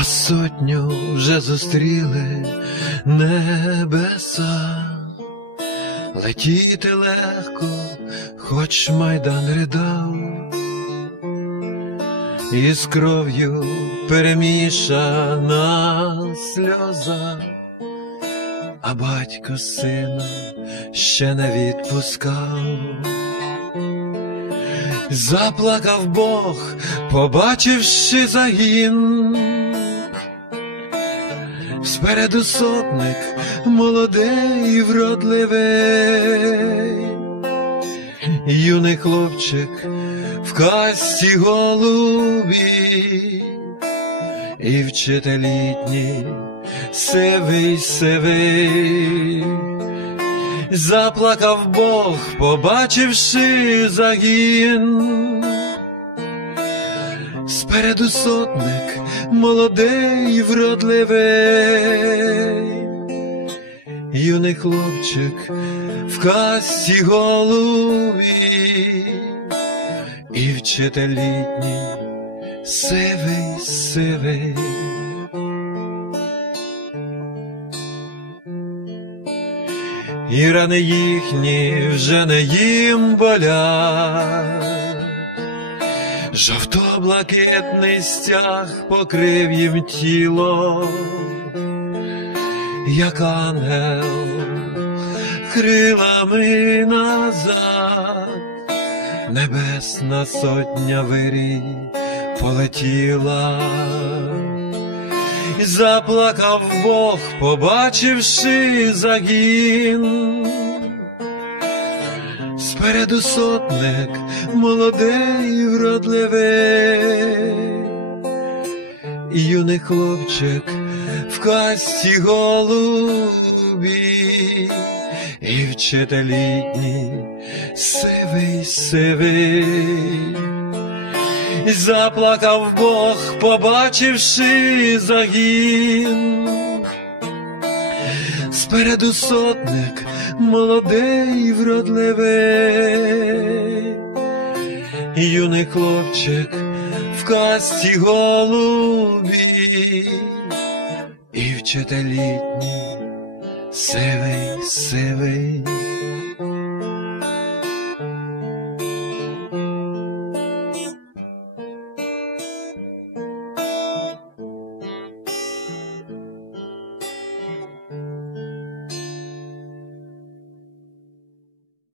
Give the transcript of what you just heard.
а сотню вже зустріли небеса. Летіти легко, хоч майдан ридав, і з кров'ю перемішана сльоза, а батько сина ще не відпускав. Заплакав Бог, побачивши загін. Спереду сотник молодий і вродливий, юний хлопчик в касті голубі, і вчитель літній сивий сивий. Заплакав Бог, побачивши загін. Спереду сотник молодий і вродливий, юний хлопчик в касті голубі, і вчитель літній сивий сивий. І рани їхні вже не їм болять, жовто-блакитний стяг покрив їм тіло, як ангел крилами назад, небесна сотня вирій полетіла. Заплакав Бог, побачивши загін. Спереду сотник молодий і вродливий, юний хлопчик в касті голубі, і вчитель літній сивий сивий. Заплакав Бог, побачивши загін. Спереду сотник молодий вродливий, юний хлопчик в касті голубі, і вчителітній сивий сивий.